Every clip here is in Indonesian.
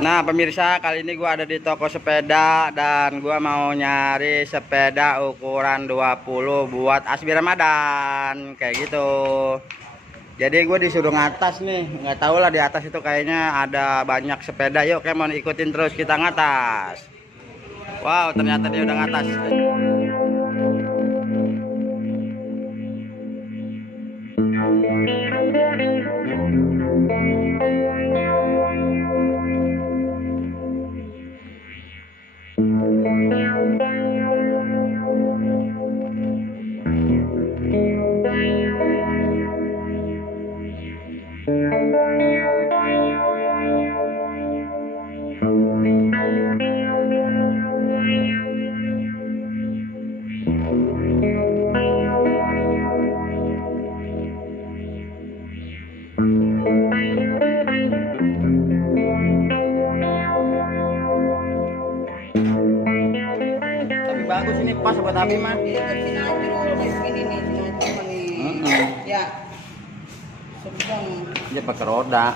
Nah pemirsa, kali ini gua ada di toko sepeda dan gua mau nyari sepeda ukuran 20 buat Asbi Ramadan kayak gitu. Jadi gue disuruh ngatas nih, nggak tahu lah di atas itu kayaknya ada banyak sepeda. Yuk kayak mau ikutin terus kita ngatas. Wow, ternyata dia udah ngatas. Tapi bagus ini, pas buat Abi mah. Ya, sedang. Dia pakai roda.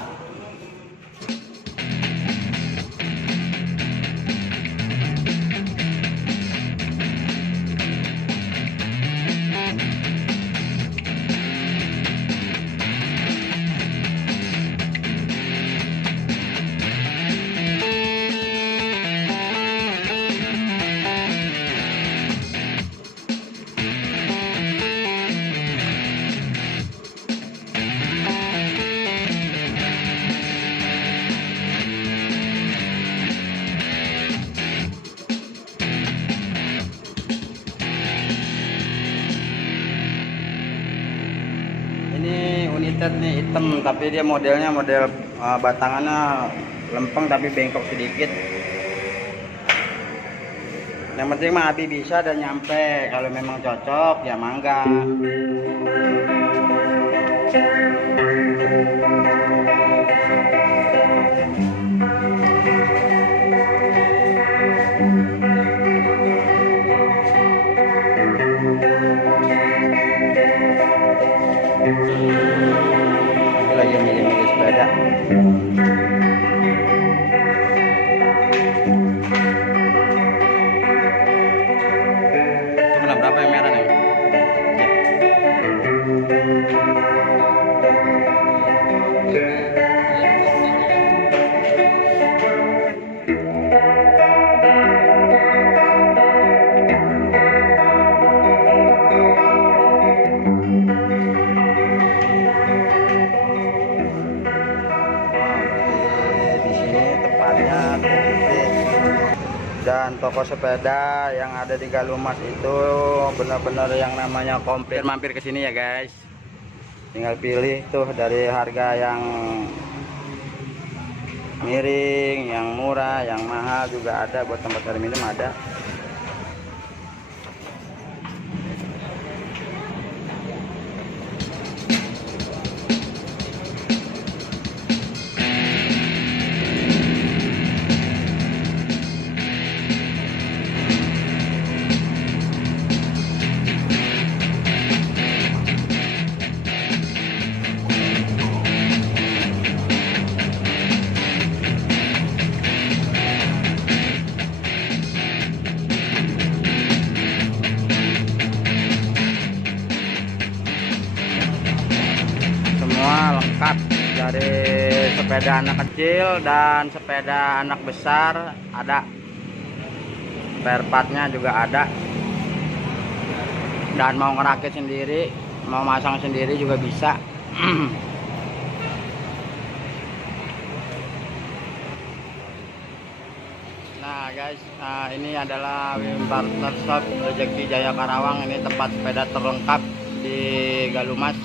Ini United nih hitam, tapi dia modelnya model batangannya lempeng tapi bengkok sedikit. Yang penting mah Abi bisa dan nyampe. Kalau memang cocok ya mangga. Aku lagi milih-milih sepeda. Itu kena berapa yang merah nih? Dan toko sepeda yang ada di Galumas itu benar-benar yang namanya komplit. Mampir ke sini ya guys, tinggal pilih tuh dari harga yang miring, yang murah, yang mahal juga ada. Buat tempat air minum ada. Semua lengkap, dari sepeda anak kecil dan sepeda anak besar ada, spare partnya juga ada, dan mau ngerakit sendiri, mau masang sendiri juga bisa. Nah guys, ini adalah Wim Partner Shop Rezeki Jaya Karawang. Ini tempat sepeda terlengkap di Galumas.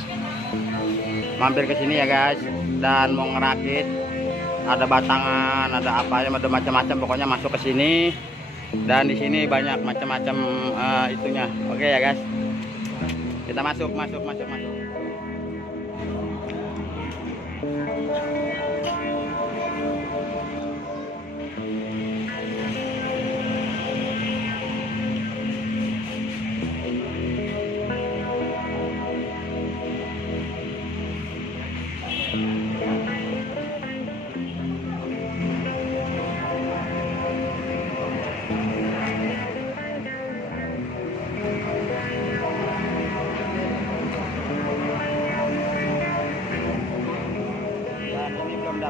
Mampir ke sini ya guys, dan mau ngerakit, ada batangan, ada apa ya, ada macam-macam, pokoknya masuk ke sini. Dan di sini banyak macam-macam itunya. Oke ya guys, kita masuk.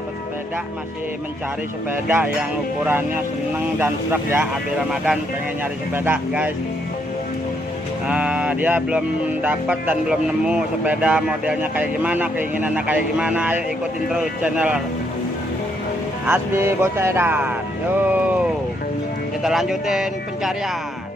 dapat sepeda, masih mencari sepeda yang ukurannya seneng dan serak ya. Abi Ramadan pengen nyari sepeda guys. Dia belum dapat dan belum nemu sepeda modelnya kayak gimana, keinginannya kayak gimana. Ayo ikutin terus channel Hasbi Bocah Edan. Yo, kita lanjutin pencarian.